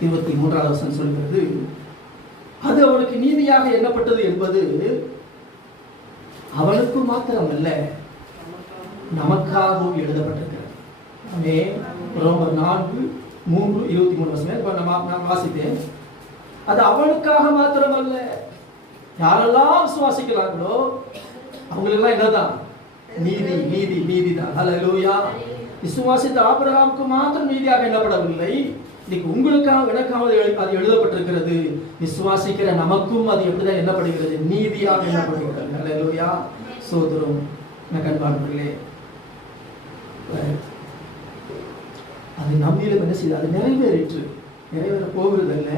23வது வசனம் சொல்கிறது, அது அவனுக்கு நீதியாக எண்ணப்பட்டது என்பது அவனுக்கு மாத்திரமல்ல நமக்காகவும் எழுதப்பட்டிருக்கிறது. ரோமர் 4:3-23 வசனம் இப்ப நான் வாசித்தேன். அது அவனுக்காக மாத்திரமல்ல, யாரெல்லாம் விசுவாசிக்கிறாங்களோ அவங்களுக்கெல்லாம் என்னதான்? நீதி நீதி நீதிதான். ஹல்லேலூயா. விசுவாசித்த ஆபிரகாமுக்கு மாத்திரம் நீதியாக எண்ணப்படவில்லை, இன்னைக்கு உங்களுக்காக எனக்காக அது எழுதப்பட்டிருக்கிறது. விசுவாசிக்கிற நமக்கும் அது எப்படிதான் எண்ணப்படுகிறது? நீதியாக எண்ணப்படுகிறது. ஹல்லேலூயா. சோதரம் கண்பான்களே, அது நம்மிலும் என்ன செய்யுது? அது நிறைவேறிற்று. நிறைவேற போகிறதல்ல,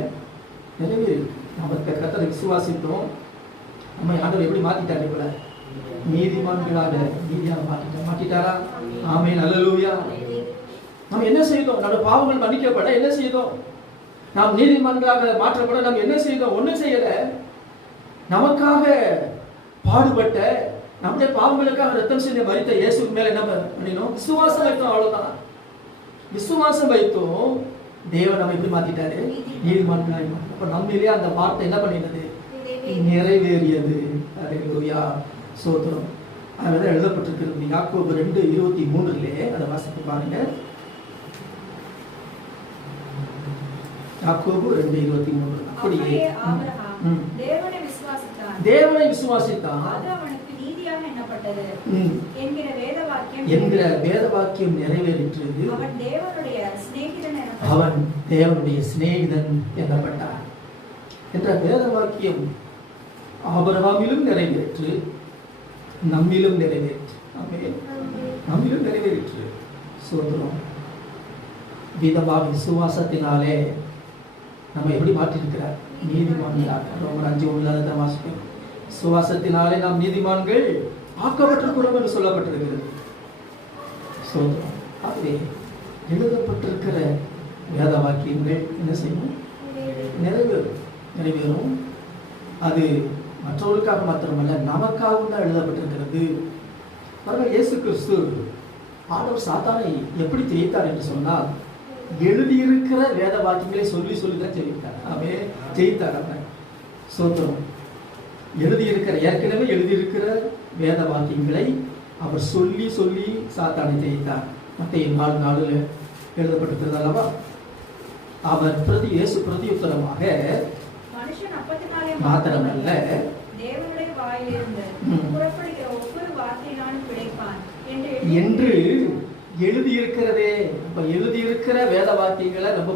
நிறைவேறிற்று. நம்ம கர்த்தரை விசுவாசித்தோம், நம்ம ஆண்டவர் எப்படி மாத்திட்டாரு? போல நீதிமான்களாக நீதியாக மாட்டிட்டாரா? ஆமென். அல்லேலூயா. நம்ம என்ன செய்தோம்? நம்ம பாவங்கள் மன்னிக்கப்பட என்ன செய்தோம்? நாம் நீதிமான்களாக மாற்றப்பட நாம் என்ன செய்தோம்? ஒன்றும் செய்யல. நமக்காக பாடுபட்ட, நம்முடைய பாவங்களுக்காக ரத்தம் சிந்தி மரித்த இயேசுக்கு மேல என்ன பண்ணினோம்? விசுவாசம் வைத்தோம். அவ்வளவுதான். விசுவாசம் வைத்தோம். தேவன் நம்ம எப்படி மாத்திட்டாரு? நீதிமான்களாக. அப்ப நம்மளே அந்த வார்த்தை என்ன பண்ணினது? நிறைவேறியது. அல்லேலூயா. சோதரம். அதுதான் எழுதப்பட்டிருக்கிறது. யாக்கோபு 2:23 அதை வாசித்து பாருங்க. யாக்கோபு 2:23. அப்படியே தேவனை விசுவாசித்தான், அது அவனுக்கு நீதியாக எண்ணப்பட்டது என்கிற வேத வாக்கியம் நிறைவேறிற்று. அவன் தேவனுடைய சிநேகிதன் எண்ணப்பட்டான் என்ற வேத வாக்கியம் ஆபிரகாமிலும் நிறைவேற்று, நம்மிலும் நிறைவேற்று. நம்மிலும் நிறைவேறிற்று. சோதரம். விதமாக விசுவாசத்தினாலே நம்ம எப்படி மாற்றிருக்கிறார்? நீதிமான்களாக. ரோமர் 5:1 வாசிக்கும். விசுவாசத்தினாலே நாம் நீதிமான்கள் ஆக்கப்பட்டிருக்கிறோம் என்று சொல்லப்பட்டிருக்கிறது. சோதரம். ஆகவே எழுதப்பட்டிருக்கிற வேத வாக்கியங்கள் என்ன செய்யணும்? நிறைவேறும். அது மற்றவர்களுக்காக மாத்திரமல்ல, நமக்காகவும் தான் எழுதப்பட்டிருக்கிறது. பாருங்கள், இயேசு கிறிஸ்து ஆண்டவர் சாத்தானை எப்படி ஜெயித்தார் என்று சொன்னால், எழுதியிருக்கிற வேத வாக்கியங்களை சொல்லி தான் ஜெயித்தார். அவன் ஜெயித்தார். சோத்திரம். ஏற்கனவே எழுதியிருக்கிற வேத வாக்கியங்களை அவர் சொல்லி சாத்தானை ஜெயித்தார். மத்தேயு 4:4 எழுதப்பட்டிருக்கிறது அல்லவா? அவர் இயேசு பிரதியுத்தரமாக மாத்திரமல்ல, என்று எழுதியிருக்கிறதே. இப்ப எழுதியிருக்கிற வேத வாக்கியங்களை ரொம்ப